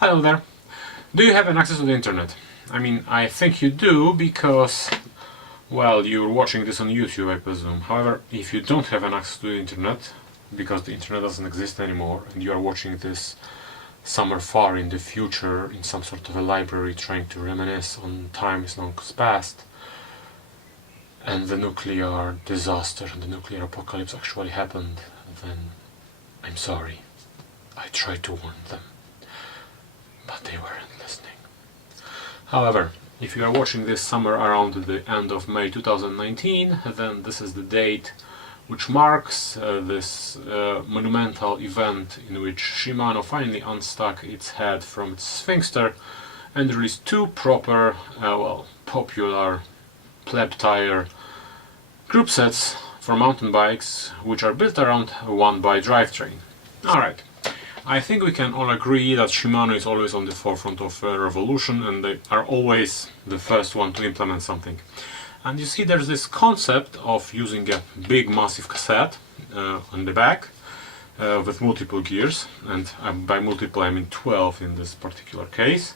Hello there. Do you have an access to the internet? I mean, I think you do because, well, you're watching this on YouTube, I presume. However, if you don't have an access to the internet, because the internet doesn't exist anymore, and you are watching this somewhere far in the future in some sort of a library trying to reminisce on times long past, and the nuclear disaster and the nuclear apocalypse actually happened, then I'm sorry. I tried to warn them, but they weren't listening. However, if you are watching this somewhere around the end of May 2019, then this is the date which marks this monumental event in which Shimano finally unstuck its head from its sphinxter and released two proper, popular pleb tire group sets for mountain bikes, which are built around a one-by drivetrain. Alright, I think we can all agree that Shimano is always on the forefront of a revolution, and they are always the first one to implement something. And you see there's this concept of using a big massive cassette on the back with multiple gears, and by multiple I mean 12 in this particular case,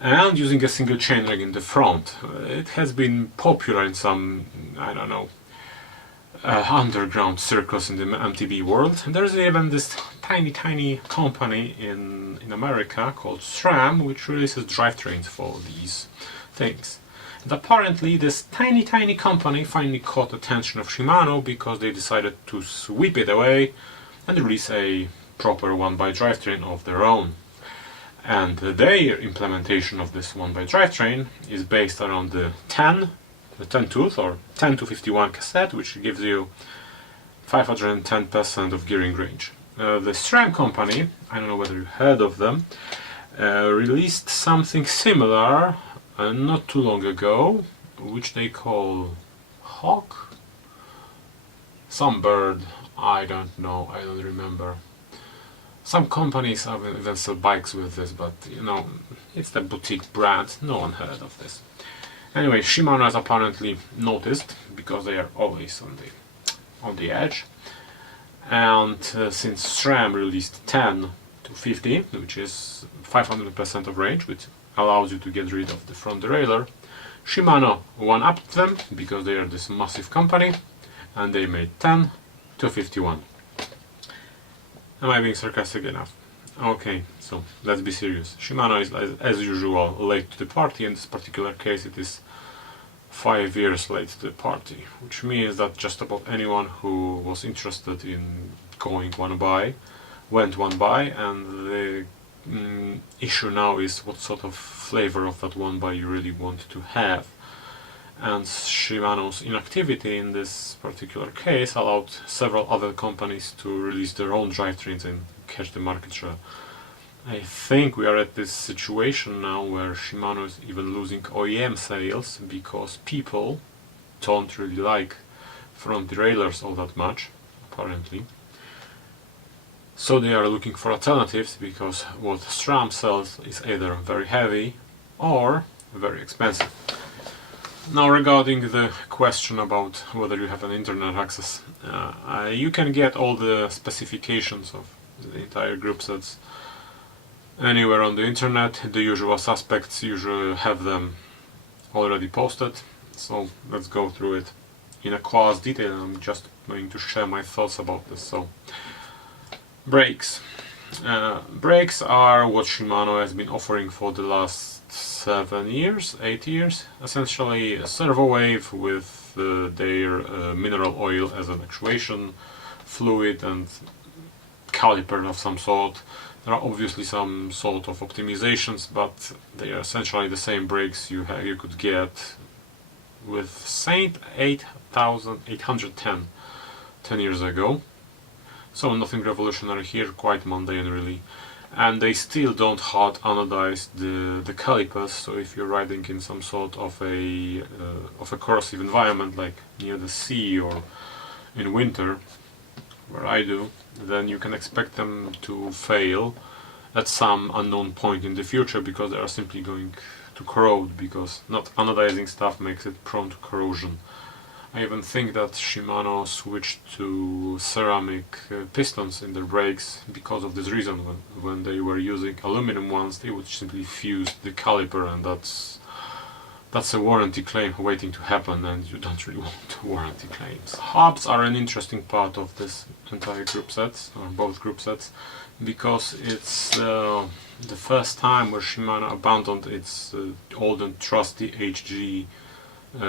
and using a single chainring in the front. It has been popular in some, I don't know, underground circles in the MTB world. And there's even this tiny company in America called SRAM, which releases drivetrains for these things. And apparently this tiny company finally caught attention of Shimano because they decided to sweep it away and release a proper one-by drivetrain of their own. And their implementation of this one-by drivetrain is based around the 10 tooth or 10 to 51 cassette, which gives you 510% of gearing range. The SRAM company, I don't know whether you heard of them, released something similar not too long ago, which they call Hawk? Some bird, I don't know, I don't remember. Some companies even sell bikes with this, but you know, it's the boutique brand, no one heard of this. Anyway, Shimano has apparently noticed, because they are always on the edge. And since SRAM released 10 to 50, which is 500% of range, which allows you to get rid of the front derailleur, Shimano one-upped them because they are this massive company, and they made 10 to 51. Am I being sarcastic enough? Okay, so let's be serious. Shimano is, as usual, late to the party. In this particular case it is 5 years late to the party, which means that just about anyone who was interested in going one by went one by, and the issue now is what sort of flavor of that one by you really want to have. And Shimano's inactivity in this particular case allowed several other companies to release their own drivetrains and catch the market share. I think we are at this situation now where Shimano is even losing OEM sales because people don't really like front derailleurs all that much, apparently. So they are looking for alternatives because what SRAM sells is either very heavy or very expensive. Now, regarding the question about whether you have an internet access, you can get all the specifications of the entire group sets anywhere on the internet. The usual suspects usually have them already posted, so let's go through it in a quasi detail. I'm just going to share my thoughts about this. So, brakes. Brakes are what Shimano has been offering for the last 7 years, 8 years, essentially a servo wave with their mineral oil as an actuation fluid and caliper of some sort. There are obviously some sort of optimizations, but they are essentially the same brakes you could get with Saint 8810 10 years ago. So nothing revolutionary here, quite mundane really. And they still don't hard anodize the calipers, so if you're riding in some sort of a corrosive environment like near the sea or in winter, where I do, then you can expect them to fail at some unknown point in the future because they are simply going to corrode, because not anodizing stuff makes it prone to corrosion. I even think that Shimano switched to ceramic pistons in their brakes because of this reason. When they were using aluminum ones, they would simply fuse the caliper, and that's a warranty claim waiting to happen, and you don't really want warranty claims. Hubs are an interesting part of this entire group sets, or both group sets, because it's the first time where Shimano abandoned its old and trusty HG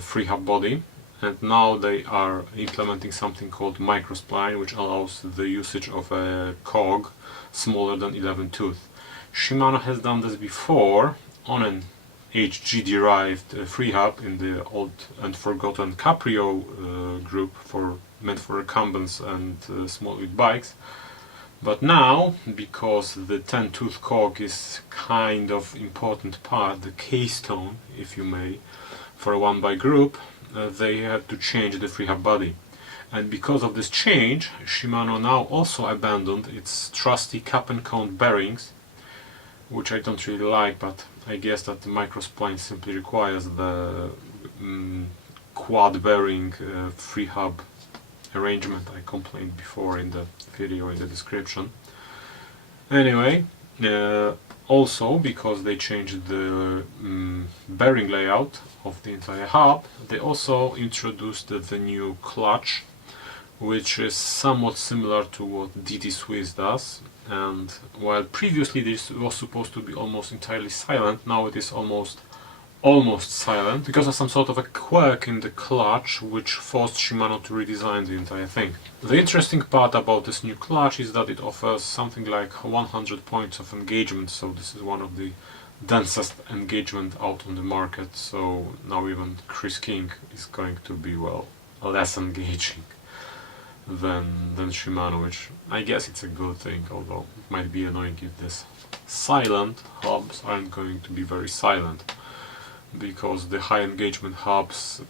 free hub body, and now they are implementing something called microspline, which allows the usage of a cog smaller than 11 tooth. Shimano has done this before on an HG derived free hub in the old and forgotten Caprio group meant for recumbents and small wheel bikes. But now, because the 10 tooth cog is kind of important part, the keystone, if you may, for a one bike group, they had to change the free hub body. And because of this change, Shimano now also abandoned its trusty cap and cone bearings, which I don't really like, but I guess that the microspline simply requires the quad bearing free hub arrangement I complained before in the video in the description. Anyway, also because they changed the bearing layout of the entire hub, they also introduced the new clutch, which is somewhat similar to what DT Swiss does. And while previously this was supposed to be almost entirely silent, now it is almost silent because of some sort of a quirk in the clutch which forced Shimano to redesign the entire thing. The interesting part about this new clutch is that it offers something like 100 points of engagement, so this is one of the densest engagement out on the market, so now even Chris King is going to be, well, less engaging than Shimano, which I guess it's a good thing, although it might be annoying if this silent hubs aren't going to be very silent, because the high engagement hubs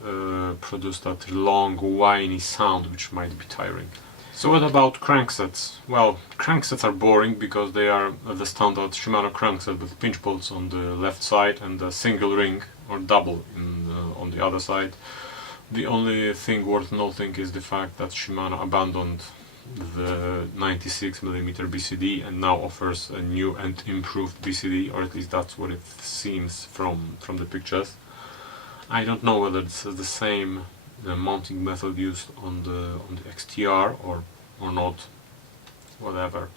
produce that long whiny sound which might be tiring. So what about cranksets? Well, cranksets are boring because they are the standard Shimano crankset with pinch bolts on the left side and a single ring or double on the other side. The only thing worth noting is the fact that Shimano abandoned the 96mm BCD and now offers a new and improved BCD, or at least that's what it seems from the pictures. I don't know whether this is the same mounting method used on the XTR or not, whatever.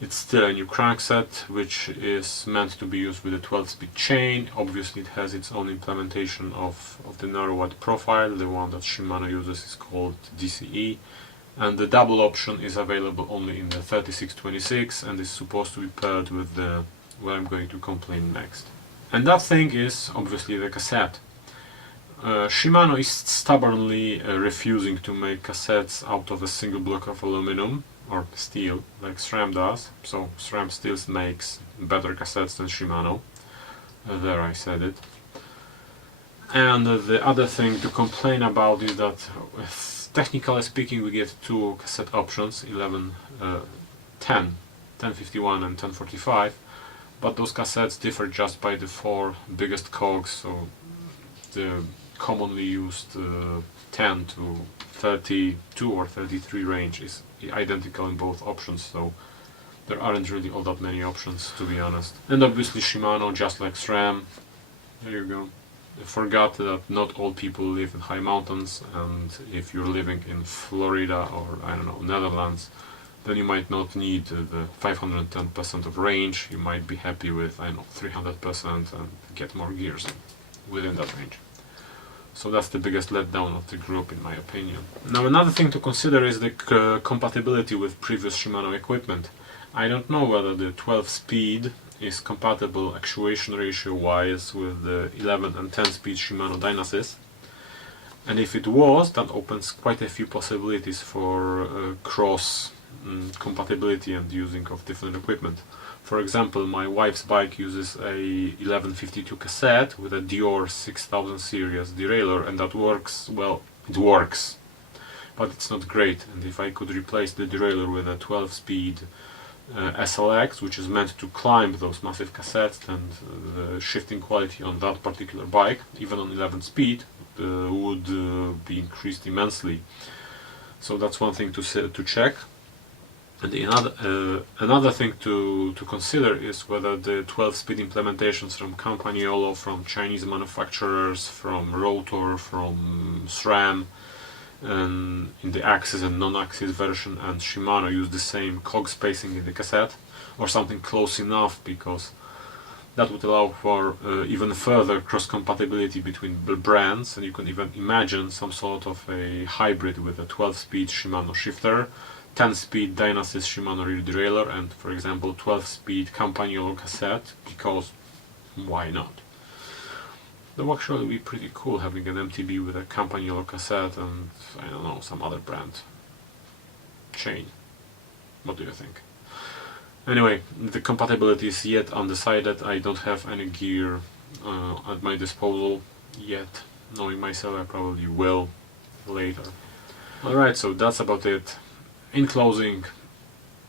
It's still a new crankset which is meant to be used with a 12-speed chain. Obviously it has its own implementation of the narrow wide profile. The one that Shimano uses is called DCE, and the double option is available only in the 3626 and is supposed to be paired with the what I'm going to complain next. And that thing is obviously the cassette. Shimano is stubbornly refusing to make cassettes out of a single block of aluminum or steel like SRAM does, so SRAM still makes better cassettes than Shimano. There, I said it. And the other thing to complain about is that technically speaking we get two cassette options, 1051 and 1045, but those cassettes differ just by the four biggest cogs, so the commonly used 10 to 32 or 33 range is identical in both options, so there aren't really all that many options, to be honest. And obviously Shimano, just like SRAM, there you go, forgot that not all people live in high mountains, and if you're living in Florida or, I don't know, Netherlands, then you might not need the 510% of range. You might be happy with, I don't know, 300% and get more gears within that range. So that's the biggest letdown of the group, in my opinion. Now another thing to consider is the compatibility with previous Shimano equipment. I don't know whether the 12 speed is compatible actuation ratio wise with the 11 and 10 speed Shimano Dynasys, and if it was, that opens quite a few possibilities for cross compatibility and using of different equipment. For example, my wife's bike uses a 1152 cassette with a Dior 6000 series derailleur, and that works, well, it works, but it's not great. And if I could replace the derailleur with a 12 speed SLX, which is meant to climb those massive cassettes, and the shifting quality on that particular bike, even on 11 speed, would be increased immensely. So that's one thing to check. And another thing to consider is whether the 12-speed implementations from Campagnolo, from Chinese manufacturers, from Rotor, from SRAM, and in the axis and non-axis version, and Shimano use the same cog spacing in the cassette, or something close enough, because that would allow for even further cross-compatibility between the brands, and you can even imagine some sort of a hybrid with a 12-speed Shimano shifter, 10-speed Dynasys Shimano rear derailleur, and for example 12-speed Campagnolo cassette, because why not? That would actually be pretty cool, having an MTB with a Campagnolo cassette and, I don't know, some other brand chain. What do you think? Anyway, the compatibility is yet undecided. I don't have any gear at my disposal yet. Knowing myself, I probably will later. Alright, so that's about it. In closing,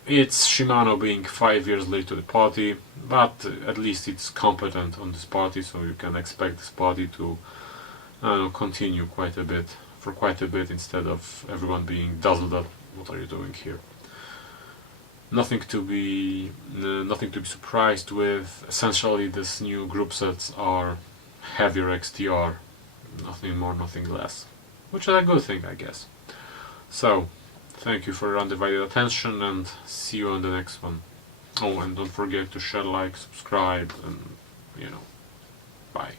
it's Shimano being 5 years late to the party, but at least it's competent on this party, so you can expect this party to continue for quite a bit, instead of everyone being dazzled at what are you doing here. Nothing to be surprised with. Essentially, these new group sets are heavier XTR, nothing more, nothing less, which is a good thing, I guess. So, thank you for your undivided attention, and see you on the next one. Oh, and don't forget to share, like, subscribe, and bye.